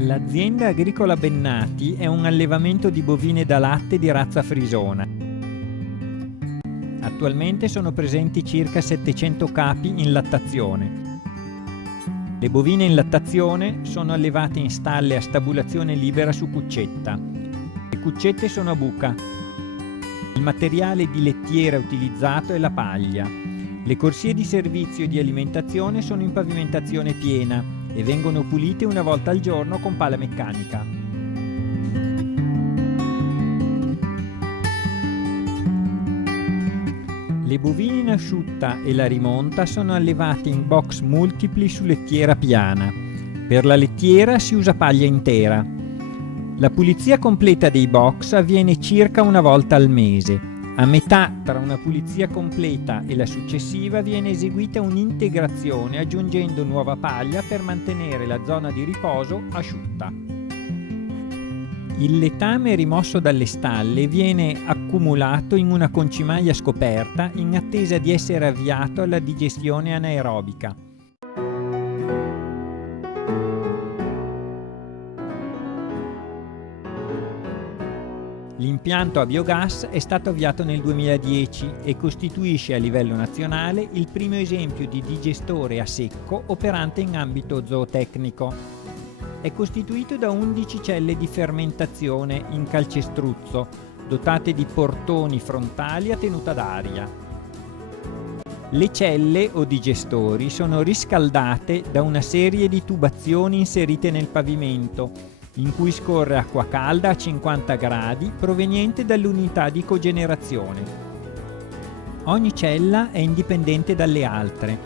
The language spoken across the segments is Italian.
L'azienda agricola Bennati è un allevamento di bovine da latte di razza frisona. Attualmente sono presenti circa 700 capi in lattazione. Le bovine in lattazione sono allevate in stalle a stabulazione libera su cuccetta. Le cuccette sono a buca. Il materiale di lettiera utilizzato è la paglia. Le corsie di servizio e di alimentazione sono in pavimentazione piena e vengono pulite una volta al giorno con pala meccanica. Le bovine in asciutta e la rimonta sono allevate in box multipli su lettiera piana. Per la lettiera si usa paglia intera. La pulizia completa dei box avviene circa una volta al mese. A metà tra una pulizia completa e la successiva viene eseguita un'integrazione aggiungendo nuova paglia per mantenere la zona di riposo asciutta. Il letame rimosso dalle stalle viene accumulato in una concimaia scoperta in attesa di essere avviato alla digestione anaerobica. L'impianto a biogas è stato avviato nel 2010 e costituisce a livello nazionale il primo esempio di digestore a secco operante in ambito zootecnico. È costituito da 11 celle di fermentazione in calcestruzzo, dotate di portoni frontali a tenuta d'aria. Le celle o digestori sono riscaldate da una serie di tubazioni inserite nel pavimento, in cui scorre acqua calda a 50 gradi proveniente dall'unità di cogenerazione. Ogni cella è indipendente dalle altre.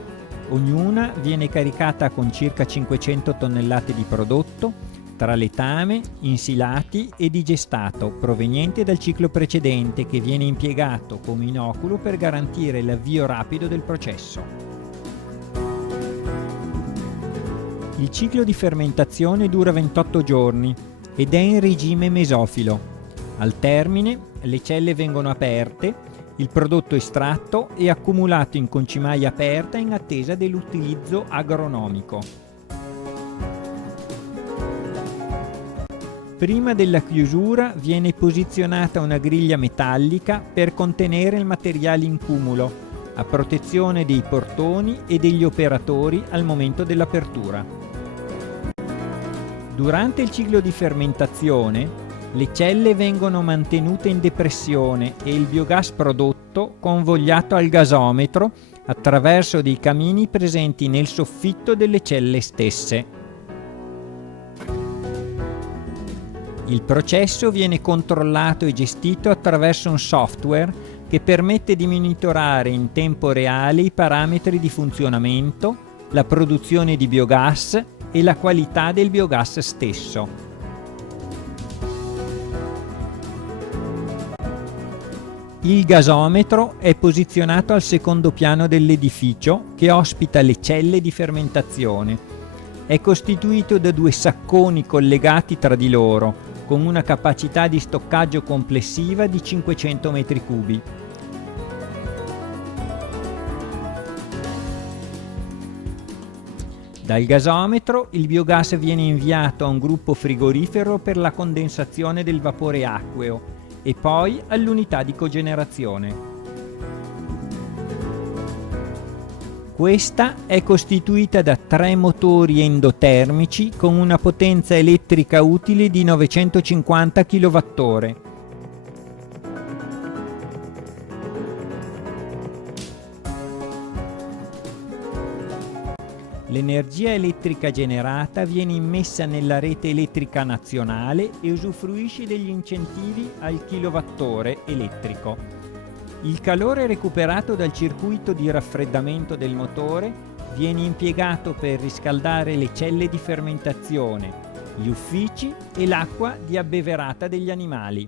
Ognuna viene caricata con circa 500 tonnellate di prodotto, tra letame, insilati e digestato, proveniente dal ciclo precedente che viene impiegato come inoculo per garantire l'avvio rapido del processo. Il ciclo di fermentazione dura 28 giorni ed è in regime mesofilo. Al termine, le celle vengono aperte, il prodotto estratto e accumulato in concimaia aperta in attesa dell'utilizzo agronomico. Prima della chiusura viene posizionata una griglia metallica per contenere il materiale in cumulo, a protezione dei portoni e degli operatori al momento dell'apertura. Durante il ciclo di fermentazione, le celle vengono mantenute in depressione e il biogas prodotto convogliato al gasometro attraverso dei camini presenti nel soffitto delle celle stesse. Il processo viene controllato e gestito attraverso un software che permette di monitorare in tempo reale i parametri di funzionamento, la produzione di biogas e la qualità del biogas stesso. Il gasometro è posizionato al secondo piano dell'edificio che ospita le celle di fermentazione. È costituito da 2 sacconi collegati tra di loro, con una capacità di stoccaggio complessiva di 500 metri cubi. Dal gasometro il biogas viene inviato a un gruppo frigorifero per la condensazione del vapore acqueo e poi all'unità di cogenerazione. Questa è costituita da 3 motori endotermici con una potenza elettrica utile di 950 kWh. L'energia elettrica generata viene immessa nella rete elettrica nazionale e usufruisce degli incentivi al kilowattora elettrico. Il calore recuperato dal circuito di raffreddamento del motore viene impiegato per riscaldare le celle di fermentazione, gli uffici e l'acqua di abbeverata degli animali.